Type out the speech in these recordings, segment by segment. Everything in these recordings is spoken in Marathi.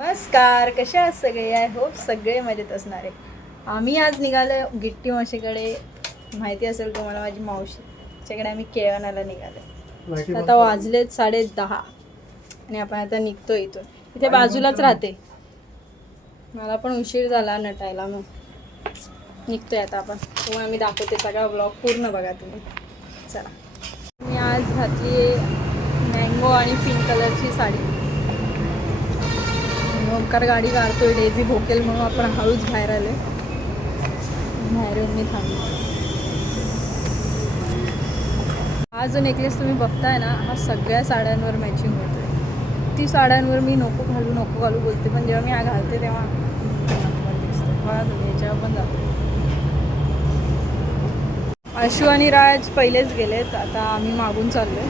नमस्कार कसे आहात सगळे? आय होप सगळे मजेत असणार आहे. आम्ही आज निघालो गिट्टी मावशीकडे. माहिती असेल तुम्हाला माझी मावशी त्याच्याकडे आम्ही केळवणाला निघालो आता वाजलेत साडे दहा आणि आपण आता निघतो इथून. इथे बाजूलाच राहते. मला पण उशीर झाला नटायला मग. निघतोय आता आपण. तुम्हाला मी दाखवते सगळा ब्लॉग पूर्ण बघा तुम्ही. चला. मी आज घातली मँगो आणि पिंक कलरची साडी. ओंकार गाडी काढतोय डेझी भोकेल म्हणून आपण हळूच बाहेर आले बाहेर येऊन मी थांबलो. हा जो नेकलेस तुम्ही बघताय ना हा सगळ्या साड्यांवर मॅचिंग होतोय. ती साड्यांवर मी नको घालू नको घालू बोलते पण जेव्हा मी हा घालते तेव्हा बघा तुम्ही याच्यावर पण जातो. अशू आणि राज पहिलेच गेलेत आता आम्ही मागून चाललोय.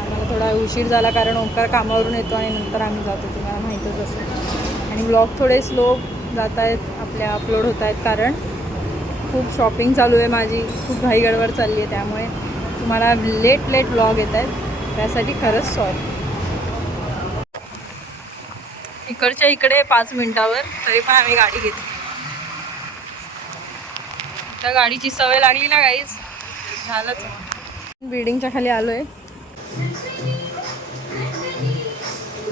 मला थोडा उशीर झाला कारण ओंकार कामावरून येतो आणि नंतर आम्ही जातो तुम्हाला माहीतच असेल. आणि ब्लॉग थोडे स्लो जात आहेत आपल्या अपलोड होत आहेत कारण खूप शॉपिंग चालू आहे माझी खूप घाई गडबड चालली आहे त्यामुळे तुम्हाला लेट लेट ब्लॉग येत आहेत त्यासाठी खरंच सॉरी इकडच्या इकडे पाच मिनटावर तरी पण आम्ही गाडी घेतली. त्या गाडीची सवय लागली ना काहीच झालंच. बिल्डिंगच्या खाली आलो आहे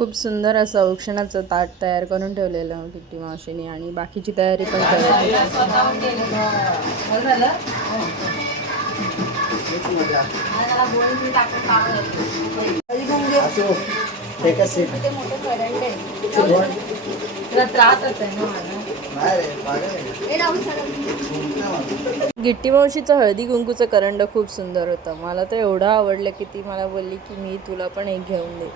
खूप सुंदर असं औक्षणाचं ताट तयार करून ठेवलेलं किट्टी मावशीने आणि बाकीची तयारी पण गिट्टी मावशीचं हळदी कुंकूचं करंड खूप सुंदर होतं. मला तर एवढं आवडलं की ती मला बोलली की मी तुला पण एक घेऊन दे.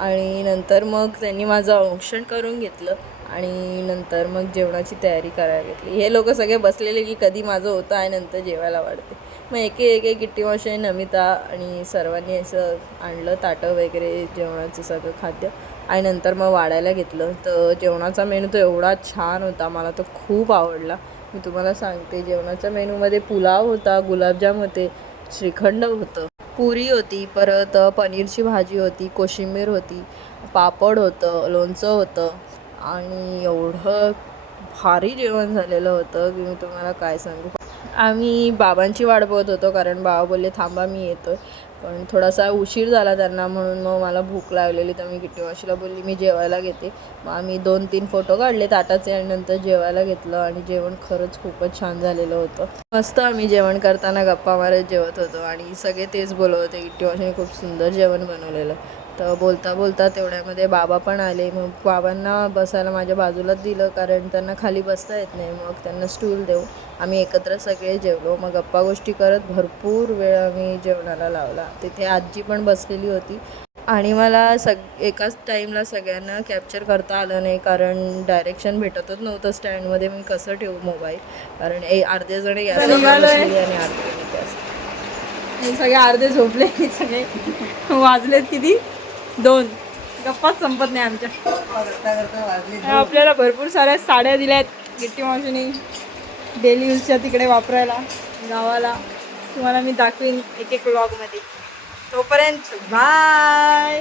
आणि नंतर मग त्यांनी माझं औक्षण करून घेतलं आणि नंतर मग जेवणाची तयारी करायला घेतली. हे लोक सगळे बसलेले की कधी माझं होतं आणि नंतर जेवायला वाढते. मग एके एक एक गिट्टी मावशी नमिता आणि सर्वांनी असं आणलं ताटं वगैरे जेवणाचं सगळं खाद्य आणि नंतर मग वाढायला घेतलं. तर जेवणाचा मेनू तो एवढा छान होता मला तो खूप आवडला. मी तुम्हाला सांगते जेवणाच्या मेनूमध्ये पुलाव होता गुलाबजाम होते श्रीखंड होतं पुरी होती परत पनीरची भाजी होती कोशिंबीर होती पापड होतं लोणचं होतं आणि एवढं भारी जेवण झालेलं होतं की मी तुम्हाला काय सांगू? आम्ही बाबांची वाट बघत होतो कारण बाबा बोलले थांबा मी येतो पण थोडासा उशीर झाला त्यांना म्हणून मग मला भूक लागलेली तर मी किट्टी बोलली मी जेवायला घेते. मग आम्ही दोन तीन फोटो काढले ताटाचे आणि नंतर जेवायला घेतलं आणि जेवण खरंच खूपच छान झालेलं होतं. मस्त आम्ही जेवण करताना गप्पा मारत जेवत होतो आणि सगळे तेच बोलत होते किट्टी खूप सुंदर जेवण बनवलेलं. तर बोलता बोलता तेवढ्यामध्ये बाबा पण आले. मग बाबांना बसायला माझ्या बाजूलाच दिलं कारण त्यांना खाली बसता येत नाही. मग त्यांना स्टूल देऊ आम्ही एकत्र सगळे जेवलो. मग गप्पा गोष्टी करत भरपूर वेळ आम्ही जेवणाला लावला. तिथे आजी पण बसलेली होती. आणि मला सग एकाच टाईमला सगळ्यांना कॅप्चर करता आलं नाही कारण डायरेक्शन भेटतच नव्हतं स्टँडमध्ये मी कसं ठेवू मोबाईल कारण ए अर्धे जण बसलेली आणि अर्धे. सगळे अर्धे झोपले. सगळे वाजलेत किती? दोन. गप्पाच संपत नाही आमच्या. आपल्याला भरपूर साऱ्या साड्या दिल्या आहेत गिट्टी मावशीने डेली यूजच्या तिकडे वापरायला गावाला. तुम्हाला मी दाखवीन एक एक ब्लॉगमध्ये तोपर्यंत बाय